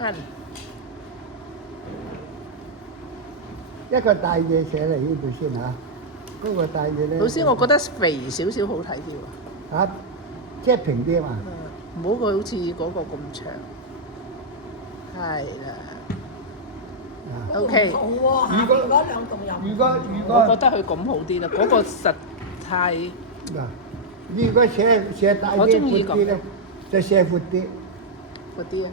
啱。一個大嘢寫嚟呢度先嚇，嗰個大嘢咧。老師，我覺得肥少少好睇啲喎。嚇，即係平啲啊嘛。唔好佢好似嗰個咁長。係啦。OK。如果嗰兩棟又如果我覺得佢咁好啲啦，嗰個實太。嗱，如果寫大啲闊啲咧，就寫闊啲。闊啲啊！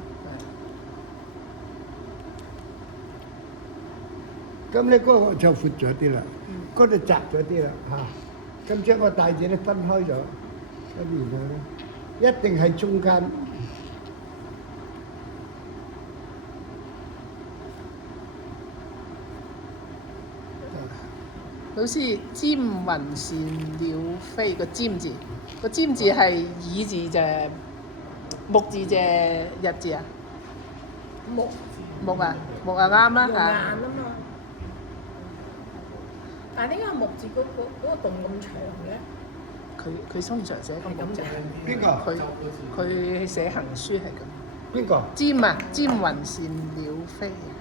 咁你嗰個就闊咗啲啦，嗰度窄咗啲啦嚇。咁將個大字咧分開咗，咁然後咧一定係中間。老師，尖雲線鳥飛個尖字，個尖字係耳字隻木字隻日字啊？木啊啱啦用眼嚇。啊嘛。但係點解木字嗰個洞咁長嘅？佢通常寫個木字。邊個？佢寫行書係咁。邊個？尖啊，尖雲線鳥飛啊！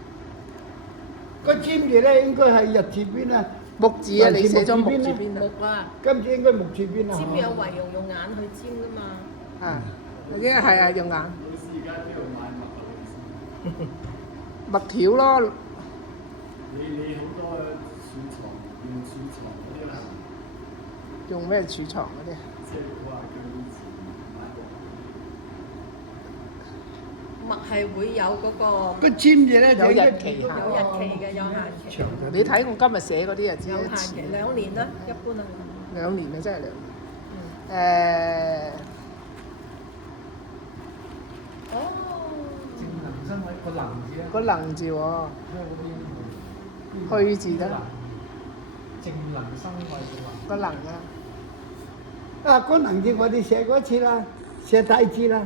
個尖字咧應該係日字邊啊。木字啊，你寫咗木字邊啊？木啊，今次應該木字邊啊。尖有為用眼去尖噶嘛。啊，應該係啊，用眼。老師而家邊度買麥條咯。你好多儲藏用儲藏嗰啲啦，用咩儲藏嗰啲啊？即係話佢以前買過。墨係會有嗰個個尖字咧就有應該日期有日期嘅，有限期。長咗啲。你睇我今日寫嗰啲啊，只有係限期2年啦，一般啊。 2年啊，真係2年。哦。正能身位個能字咧，個能字喎，即係嗰啲去字得正能生位嘅能。個能啊，啊，嗰能字我哋寫過一次啦，寫大字啦。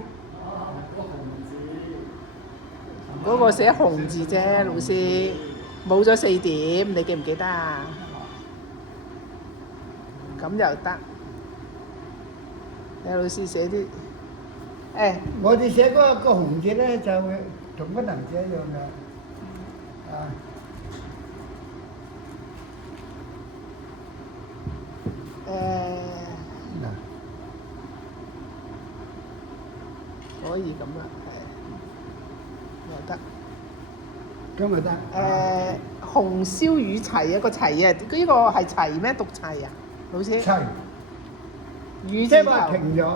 嗰個寫紅字啫，老師冇咗4點，你記唔記得啊？咁又得，你老師寫啲我哋寫嗰個紅字咧就同嗰能字一樣嘅。啊。嗱，可以咁啦，又得。咁咪得。紅燒魚齊啊，個齊啊，呢個係齊咩？讀齊啊，老師。齊，魚即字頭。係話停咗。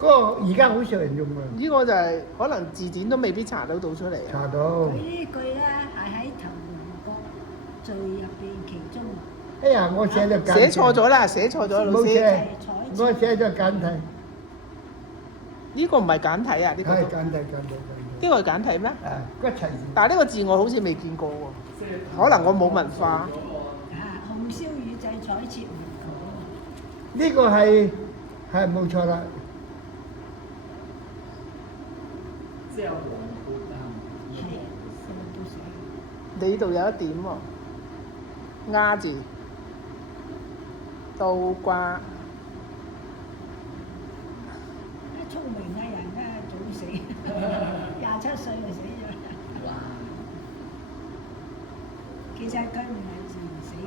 嗰個而家好少人用㗎。呢個就係可能字典都未必查得到出嚟啊。查到。佢呢句咧係喺頭個序入邊其中。哎呀，我寫咗簡體。寫錯咗啦，寫錯咗，老師。冇寫，我寫咗簡體。呢個唔係簡體啊，呢個係都。簡體。呢個係簡體咩？個齊字。但係呢個字我好似未見過喎，可能我冇文化。啊，紅燒魚仔彩切魚肚。呢個係冇錯啦。即係黃埔啊！係，什麼都寫。你呢度有一點喎，鴉字，倒掛。啲聰明嘅人咧早死，27歲就死咗。其實佢唔係自然死嘅，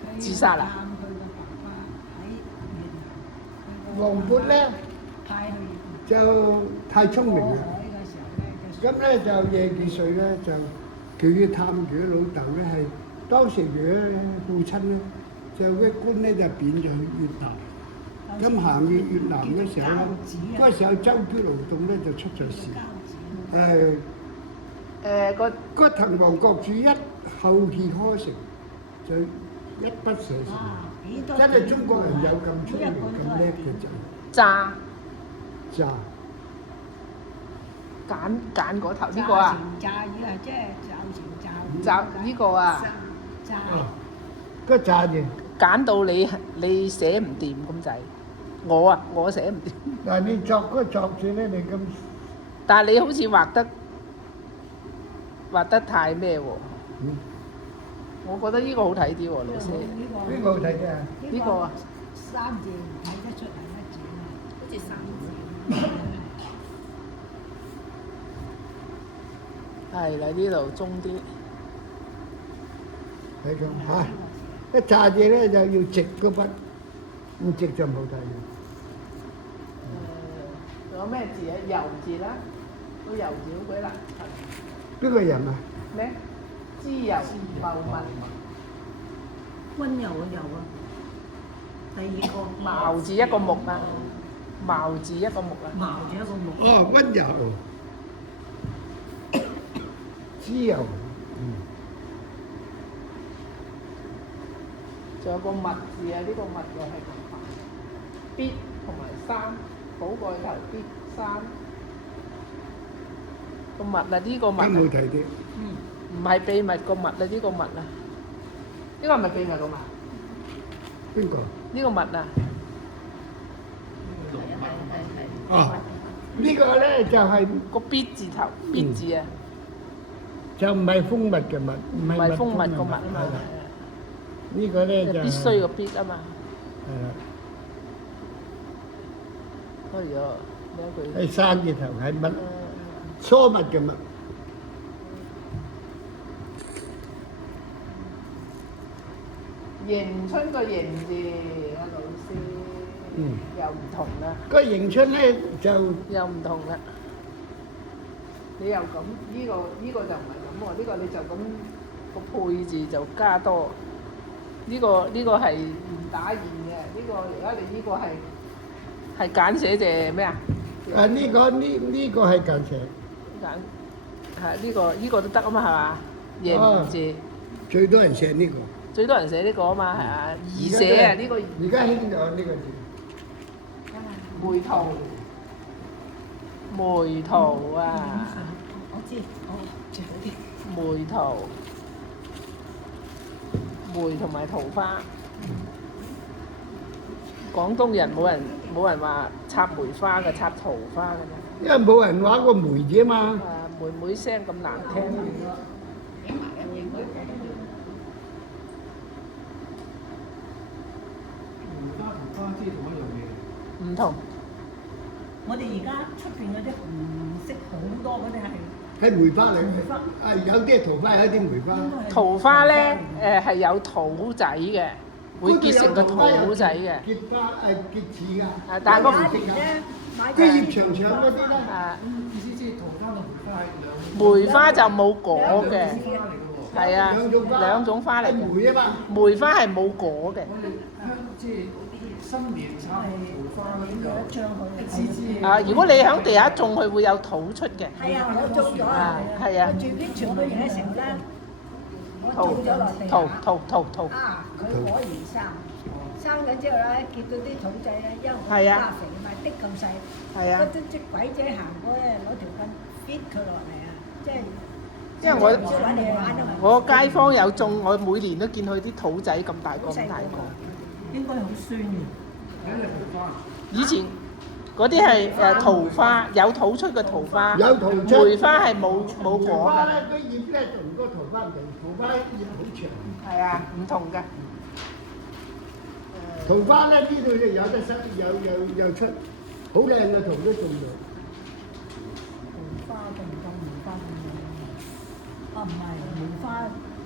佢自殺啊探佢個爸爸喺越南，黃渤咧派去越南就太聰明啦。過海嘅時候咧，咁咧就廿幾歲咧就佢去探佢老豆咧係當時佢父親咧就嘅官咧就貶咗去越南。咁行去越南嘅時候咧，嗰時候周居勞動咧就出咗事。個滕王閣主一後期開成就一筆寫成，真係中國人有咁聰明咁叻嘅就炸炸。揀嗰頭呢個啊，炸魚係即係炸前炸呢個啊，炸個炸字揀到你寫唔掂咁滯，我寫唔掂。嗱，你作嗰個作字咧，你咁，但係你好似畫得太咩喎？我覺得呢個好睇啲喎，老師。邊個好睇啲啊？呢個啊，三字唔睇得出係乜字啊？好似3字。係啦，呢度中啲。係咁嚇。一炸字咧就要直嗰筆，唔直就冇睇嘅。仲有咩字啊？柔字啦，個柔字好鬼難邊個人啊？咩？知柔茂密，温柔嘅柔啊。第二個茅字一個木啊，茅字一個木啊。矛住一個木。哦，温柔。知柔。仲有個密字啊，呢個密又係咁快。必同埋山，寶蓋頭必山。個密啊，呢個密咁冇啊，睇啲。唔係秘密個密啊，呢個密啊，呢個係咪秘密個密？邊個？呢個密啊，哦，呢個咧就係個必字頭，必字啊，就唔係蜂蜜嘅蜜，唔唔係蜂蜜個蜜蜜啊嘛，係啦呢個咧就必須個必啊嘛。係啦，哎呀，兩句。係山字頭係蜜，疏蜜嘅蜜。迎春個迎字，阿老師又唔同啦，個迎春咧就又唔同啦。你又咁，呢個就唔係咁喎，呢個你就咁個配字就加多。呢個係唔打現嘅，呢個而家你呢個係簡寫定咩啊？呢個係近寫，簡係呢個都得啊嘛，係嘛？迎字最多人寫呢個。最多人寫呢個啊嘛，係啊，易寫啊呢個。而家興咗呢個字。梅圖，梅圖啊，我知，我最好啲。梅圖，梅同埋桃花。廣東人冇人話插梅花嘅，插桃花嘅啫。因為冇人畫個梅字啊嘛。妹妹聲咁難聽。梅花桃花即係同一樣嘢。唔同，我哋而家出邊嗰啲紅色好多嗰啲係係梅花嚟梅花嘅，有啲係桃花，有啲梅花。桃花咧係有土仔嘅，會結成個土仔嘅。結花結刺㗎。但係個假年咧買啲葉長長嗰啲咧。意思即係桃花同梅花係兩。梅花就冇果嘅，花嚟嘅喎。係啊，兩種花嚟嘅。梅啊嘛。梅花係冇果嘅。我哋即係新年插桃花嗰啲就一張佢一支支。啊！如果你喺地下種，佢會有土出嘅。係啊，我種咗啊，係啊我住邊全部嘢成啦，我土種咗落地土。啊，佢果然生緊之後咧，見到啲土仔咧，因為我係啊家肥嘛，啲咁細，係啊嗰啲即鬼仔行過咧，攞條棍 fit 佢落嚟啊，即係因為唔知玩嚟玩啊嘛。我街坊有種，我每年都見佢啲土仔咁大個咁大個。應該好酸嘅。睇你桃花。以前嗰啲係桃花，有土出嘅桃花。有桃出。梅花係冇果㗎。桃花咧，個葉咧同個桃花唔同，桃花葉好長。係啊，唔同㗎。桃花咧呢度就有得生，有出，好靚嘅桃都種到。梅花就唔夠梅花咁靚。啊唔係，梅花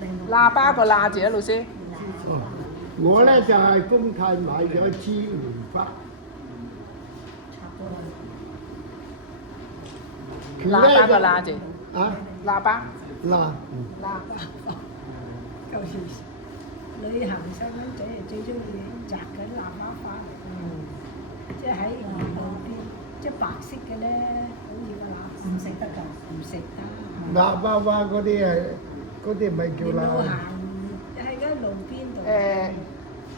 靚到。喇叭個喇字啊，老師。我咧就係公太買咗支梅花。喇叭個喇字。啊？喇叭。嗱。喇。舊時旅行細蚊仔最中意摘緊喇叭花嚟，即係喺路邊，即係白色嘅咧，好似個喇，唔食得㗎，唔食得。喇叭花嗰啲係嗰啲咪叫喇。路行喺間路邊度。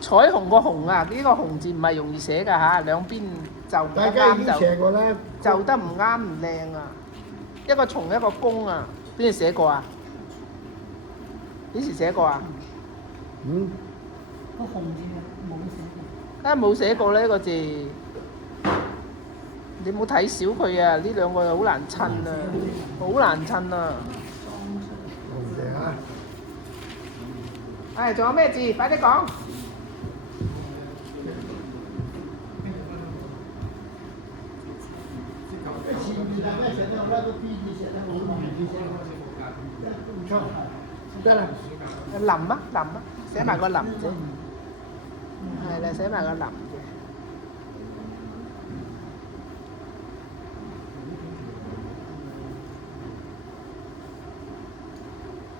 彩虹個虹啊，呢個虹字唔係容易寫㗎嚇，兩邊就唔大家已經啱寫過啦。就得唔啱唔靚啊！一個蟲一個公啊，邊度寫過啊？幾時寫過啊？個紅字冇寫過。啊冇寫過呢個字，你冇睇小佢啊！呢兩個好難襯啊，好難襯啊！紅嘅嚇。仲有咩字？快啲講！前面大家寫得好啦，個 B 字寫得好，個 B 字寫得好。唔錯，得啦。林啊林啊，寫埋個林啫。係啦，寫埋個林啫。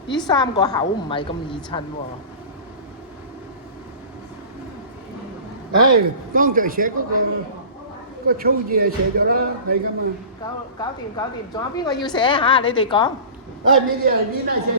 呢三個口唔係咁易襯喎。唉，剛才寫個粗字係寫咗啦，係咁啊。搞掂，仲有邊個要寫嚇？你哋講。啊，你哋寫。